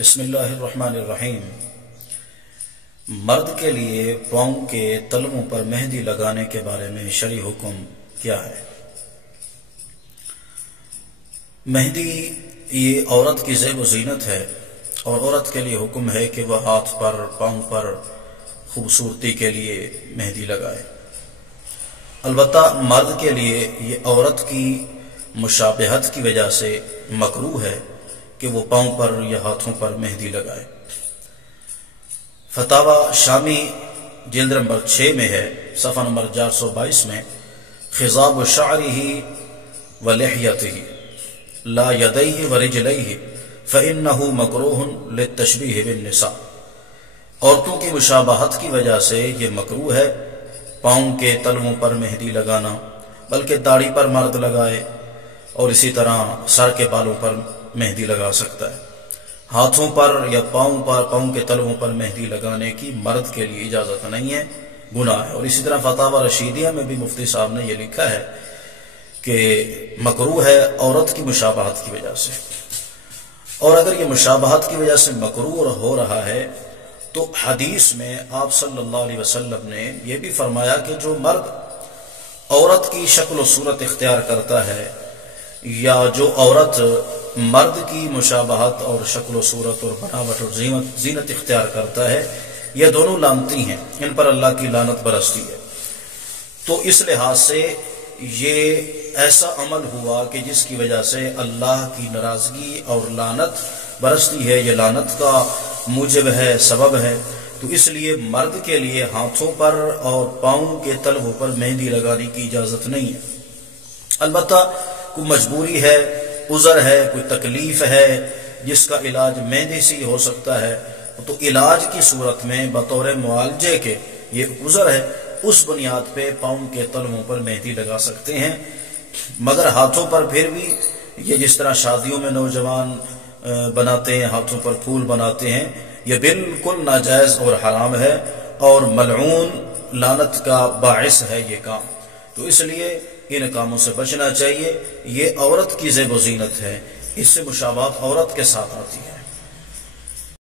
بسم اللہ الرحمن الرحیم۔ مرد کے لیے پاؤں کے تلووں پر مہندی لگانے کے بارے میں شرعی حکم کیا ہے؟ مہندی یہ عورت کی زیب و زینت ہے، اور عورت کے لیے حکم ہے کہ وہ ہاتھ پر، پاؤں پر خوبصورتی کے لیے مہندی لگائے۔ البتہ مرد کے لیے یہ عورت کی مشابہت کی وجہ سے مکروہ ہے کہ وہ پاؤں پر یا ہاتھوں پر مہندی لگائے۔ فتاوی شامی جلد نمبر 6 میں ہے، صفحہ نمبر 422 میں، خضاب شعرہ ولحیتہ لا یدیہ ورجلیہ فإنہ مکروہ للتشبیہ بالنساء۔ عورتوں کی مشابہت کی وجہ سے یہ مکروہ ہے پاؤں کے تلووں پر مہندی لگانا، بلکہ داڑھی پر مرد لگائے اور اسی طرح سر کے بالوں پر مہندی لگا سکتا ہے۔ ہاتھوں پر یا پاؤں کے تلووں پر مہندی لگانے کی مرد کے لیے اجازت نہیں ہے، گناہ ہے۔ اور اسی طرح فتاوی رشیدیہ میں بھی مفتی صاحب نے یہ لکھا ہے کہ مکروہ ہے عورت کی مشابہت کی وجہ سے۔ اور اگر یہ مشابہت کی وجہ سے مکروہ ہو رہا ہے تو حدیث میں آپ صلی اللہ علیہ وسلم نے یہ بھی فرمایا کہ جو مرد عورت کی شکل و صورت اختیار کرتا ہے یا جو عورت مرد کی مشابہت اور شکل و صورت اور بناوٹ اور زینت اختیار کرتا ہے، یہ دونوں لعنتی ہیں، ان پر اللہ کی لعنت برستی ہے۔ تو اس لحاظ سے یہ ایسا عمل ہوا کہ جس کی وجہ سے اللہ کی ناراضگی اور لعنت برستی ہے، یہ لعنت کا موجب ہے، سبب ہے۔ تو اس لیے مرد کے لیے ہاتھوں پر اور پاؤں کے تلووں پر مہندی لگانے کی اجازت نہیں ہے۔ البتہ کوئی مجبوری ہے، عذر ہے، کوئی تکلیف ہے جس کا علاج مہندی سے ہو سکتا ہے، تو علاج کی صورت میں بطور معالجے کے یہ عذر ہے، اس بنیاد پہ پاؤں کے تلووں پر مہندی لگا سکتے ہیں۔ مگر ہاتھوں پر پھر بھی یہ جس طرح شادیوں میں نوجوان بناتے ہیں، ہاتھوں پر پھول بناتے ہیں، یہ بالکل ناجائز اور حرام ہے اور ملعون لعنت کا باعث ہے یہ کام۔ تو اس لیے ان کاموں سے بچنا چاہیے۔ یہ عورت کی زیب و زینت ہے، اس سے مشابہت عورت کے ساتھ آتی ہے۔